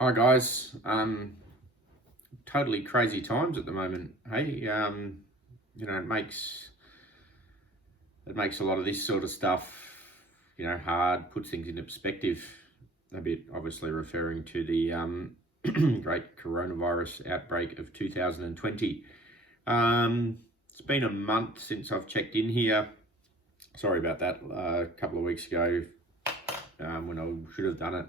Hi guys, totally crazy times at the moment. Hey, it makes a lot of this sort of stuff, hard. Puts things into perspective a bit. Obviously, referring to the great coronavirus outbreak of 2020. It's been a month since I've checked in here. Sorry about that. A couple of weeks ago, when I should have done it,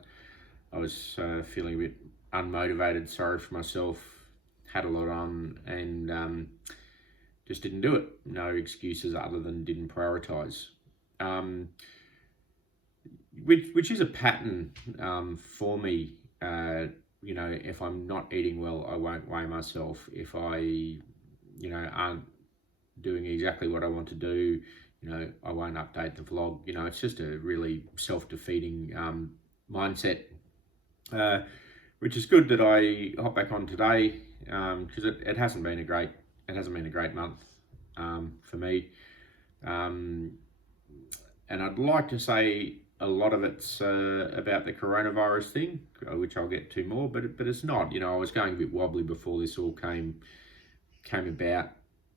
I was feeling a bit unmotivated, sorry for myself, had a lot on, and just didn't do it. No excuses other than didn't prioritise. Um, which is a pattern for me. If I'm not eating well, I won't weigh myself. If I, aren't doing exactly what I want to do, I won't update the vlog. It's just a really self-defeating mindset. Which is good that I hop back on today, because it hasn't been a great month for me, and I'd like to say a lot of it's about the coronavirus thing, which I'll get to more, but it's not. I was going a bit wobbly before this all came about,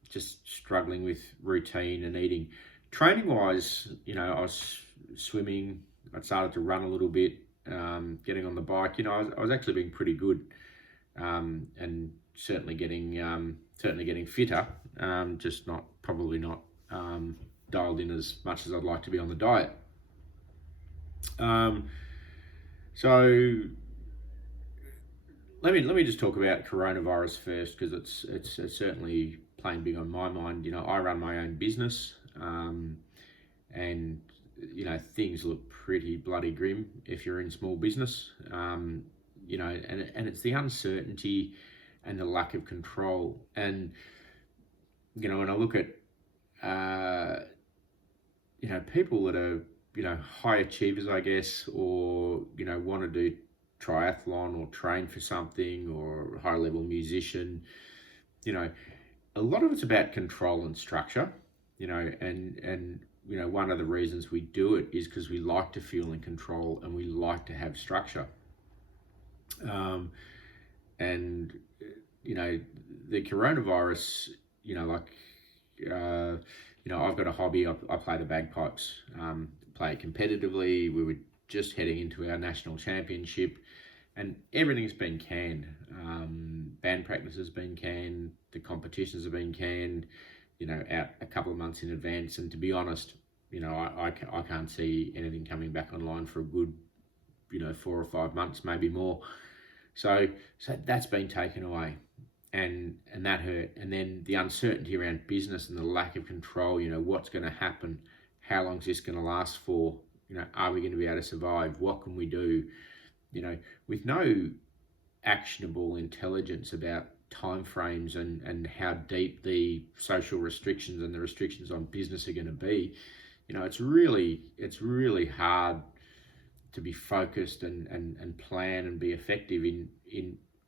just struggling with routine and eating. Training wise, I was swimming. I started to run a little bit. Getting on the bike, I was actually being pretty good, and certainly getting fitter. Just probably not dialed in as much as I'd like to be on the diet. So let me just talk about coronavirus first, because it's certainly playing big on my mind. I run my own business, and things look pretty bloody grim if you're in small business. And it's the uncertainty and the lack of control. And when I look at people that are high achievers, I guess, or want to do triathlon or train for something, or a high level musician, a lot of it's about control and structure. And one of the reasons we do it is because we like to feel in control and we like to have structure. And the coronavirus, I've got a hobby. I play the bagpipes, play it competitively. We were just heading into our national championship, and everything's been canned. Band practice has been canned. The competitions have been canned, out a couple of months in advance. And to be honest, I can't see anything coming back online for a good, 4 or 5 months, maybe more. So that's been taken away, and that hurt. And then the uncertainty around business and the lack of control. What's going to happen? How long is this going to last for? Are we going to be able to survive? What can we do? With no actionable intelligence about timeframes and how deep the social restrictions and the restrictions on business are going to be. It's really hard to be focused and plan and be effective in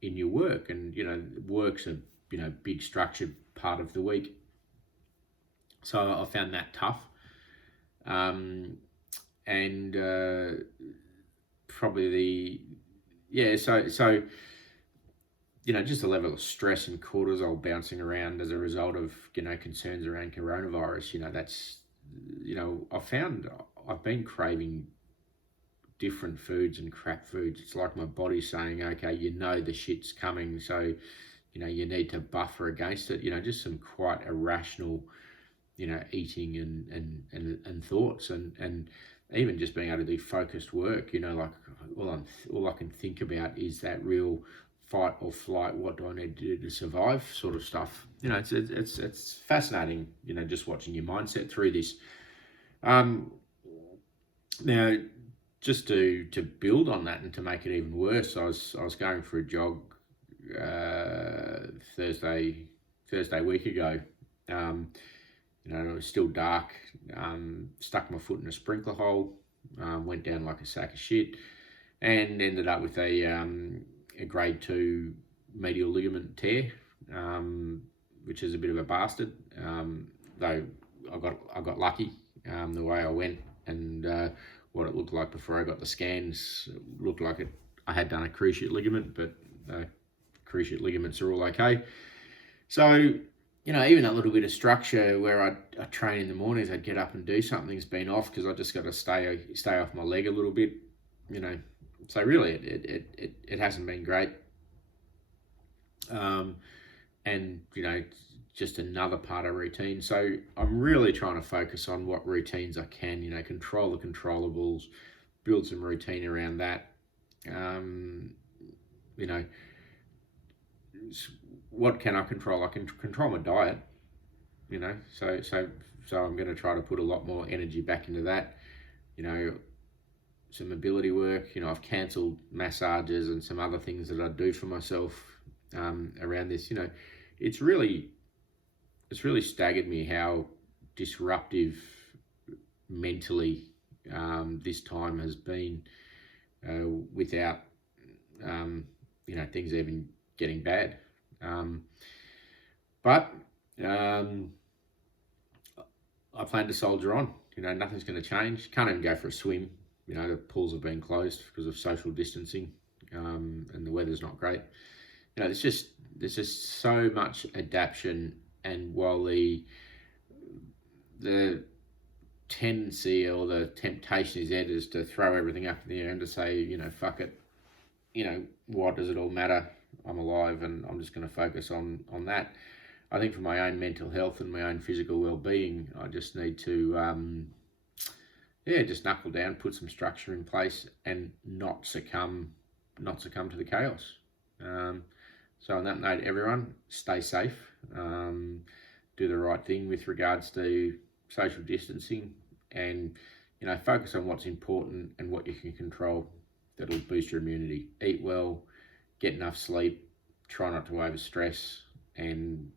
your work. And work's a big structured part of the week, so I found that tough. And probably so just a level of stress and cortisol bouncing around as a result of concerns around coronavirus. That's I've been craving different foods and crap foods. It's like my body's saying, okay, the shit's coming, so you need to buffer against it. Just some quite irrational eating and thoughts, and even just being able to do focused work. All I can think about is that real fight or flight, what do I need to do to survive sort of stuff. It's fascinating, just watching your mindset through this. Now, just to build on that and to make it even worse, I was going for a jog Thursday week ago. It was still dark. Stuck my foot in a sprinkler hole. Went down like a sack of shit, and ended up with a grade 2 medial ligament tear, which is a bit of a bastard. Though I got lucky the way I went, and what it looked like before I got the scans looked like it I had done a cruciate ligament, but cruciate ligaments are all okay. So, even that little bit of structure where I train in the mornings, I'd get up and do something's been off because I just got to stay off my leg a little bit, So really, it hasn't been great. And just another part of routine. So I'm really trying to focus on what routines I can, control the controllables, build some routine around that. What can I control? I can control my diet, so I'm going to try to put a lot more energy back into that. Some mobility work. I've cancelled massages and some other things that I do for myself around this. It's really staggered me how disruptive mentally this time has been without things even getting bad. But I plan to soldier on. Nothing's going to change. Can't even go for a swim. The pools have been closed because of social distancing, and the weather's not great. There's just so much adaptation, and while the tendency or the temptation is there just to throw everything up in the air and to say, fuck it, what does it all matter? I'm alive and I'm just going to focus on that. I think for my own mental health and my own physical well-being, I just need to, just knuckle down, put some structure in place, and not succumb to the chaos. So on that note, everyone, stay safe, do the right thing with regards to social distancing, and focus on what's important and what you can control that'll boost your immunity. Eat well, get enough sleep, try not to overstress, and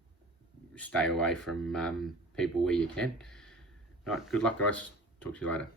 stay away from people where you can. All right, good luck, guys. Talk to you later.